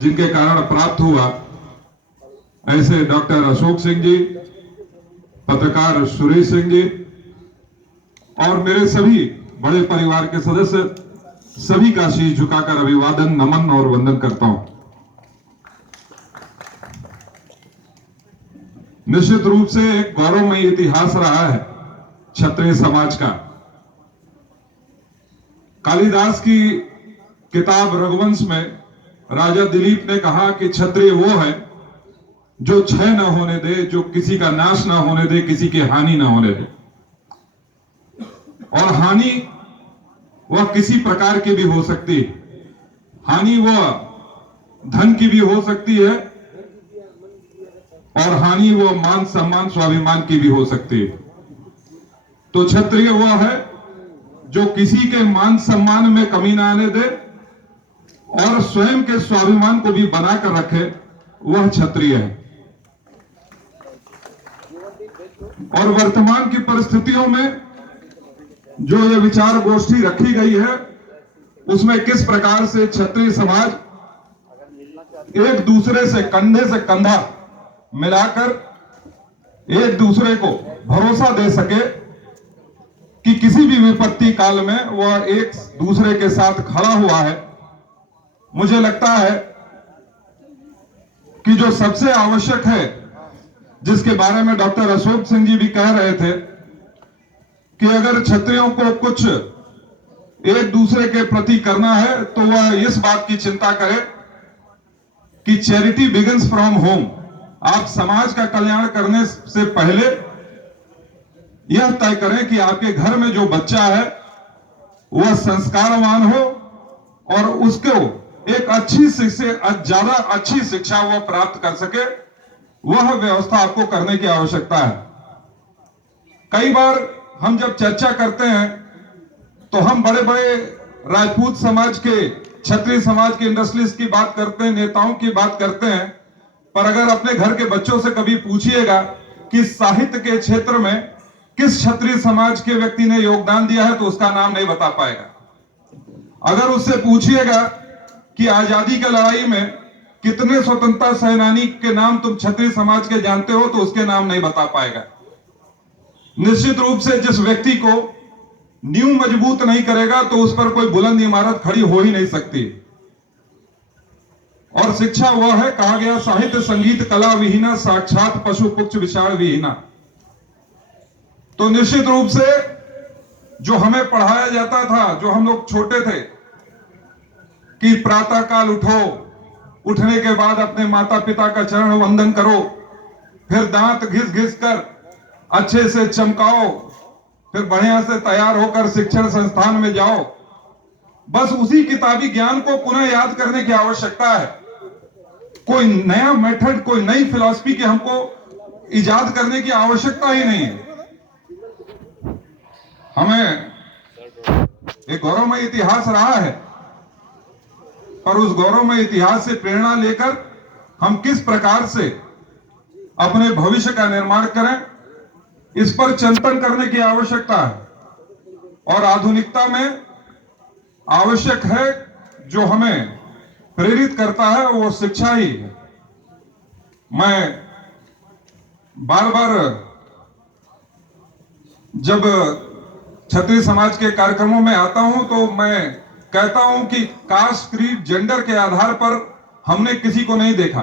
जिनके कारण प्राप्त हुआ, ऐसे डॉक्टर अशोक सिंह जी, पत्रकार सुरेश सिंह जी और मेरे सभी बड़े परिवार के सदस्य, सभी का शीश झुकाकर अभिवादन, नमन और वंदन करता हूं। निश्चित रूप से एक गौरवमयी इतिहास रहा है क्षत्रिय समाज का। कालिदास की किताब रघुवंश में राजा दिलीप ने कहा कि क्षत्रिय वो है जो क्षय न होने दे, जो किसी का नाश न होने दे, किसी की हानि न होने दे। और हानि वह किसी प्रकार की भी हो सकती है। हानि वह धन की भी हो सकती है और हानि वह मान सम्मान स्वाभिमान की भी हो सकती है। तो क्षत्रिय वह है जो किसी के मान सम्मान में कमी ना आने दे और स्वयं के स्वाभिमान को भी बनाकर रखे, वह क्षत्रिय है। और वर्तमान की परिस्थितियों में जो ये विचार गोष्ठी रखी गई है, उसमें किस प्रकार से क्षत्रिय समाज एक दूसरे से कंधे से कंधा मिलाकर एक दूसरे को भरोसा दे सके कि किसी भी विपत्ति काल में वह एक दूसरे के साथ खड़ा हुआ है। मुझे लगता है कि जो सबसे आवश्यक है, जिसके बारे में डॉक्टर अशोक सिंह जी भी कह रहे थे कि अगर क्षत्रियों को कुछ एक दूसरे के प्रति करना है तो वह इस बात की चिंता करे कि चैरिटी बिगिंस फ्रॉम होम। आप समाज का कल्याण करने से पहले यह तय करें कि आपके घर में जो बच्चा है वह संस्कारवान हो और उसको एक अच्छी शिक्षा, ज्यादा अच्छी शिक्षा वह प्राप्त कर सके। वह व्यवस्था आपको करने की आवश्यकता है। कई बार हम जब चर्चा करते हैं तो हम बड़े बड़े राजपूत समाज के, क्षत्रिय समाज के इंडस्ट्रियलिस्ट की बात करते हैं, नेताओं की बात करते हैं, पर अगर अपने घर के बच्चों से कभी पूछिएगा कि साहित्य के क्षेत्र में किस क्षत्रिय समाज के व्यक्ति ने योगदान दिया है तो उसका नाम नहीं बता पाएगा। अगर उससे पूछिएगा कि आजादी की लड़ाई में कितने स्वतंत्रता सेनानी के नाम तुम क्षत्रिय समाज के जानते हो तो उसके नाम नहीं बता पाएगा। निश्चित रूप से जिस व्यक्ति को नींव मजबूत नहीं करेगा तो उस पर कोई बुलंद इमारत खड़ी हो ही नहीं सकती। और शिक्षा वह है, कहा गया, साहित्य संगीत कला विहीना, साक्षात पशु पुच्छ विशाल विहीना। तो निश्चित रूप से जो हमें पढ़ाया जाता था, जो हम लोग छोटे थे, कि प्रातः काल उठो, उठने के बाद अपने माता पिता का चरण वंदन करो, फिर दांत घिस घिस कर अच्छे से चमकाओ, फिर बढ़िया से तैयार होकर शिक्षण संस्थान में जाओ। बस उसी किताबी ज्ञान को पुनः याद करने की आवश्यकता है। कोई नया मेथड, कोई नई फिलॉसफी की हमको इजाद करने की आवश्यकता ही नहीं है। हमें एक गौरवमय इतिहास रहा है, पर उस गौरवमय इतिहास से प्रेरणा लेकर हम किस प्रकार से अपने भविष्य का निर्माण करें, इस पर चिंतन करने की आवश्यकता है। और आधुनिकता में आवश्यक है, जो हमें प्रेरित करता है, वो शिक्षा ही है। मैं बार बार जब क्षत्रिय समाज के कार्यक्रमों में आता हूं तो मैं कहता हूं कि कास्ट, क्रीड, जेंडर के आधार पर हमने किसी को नहीं देखा।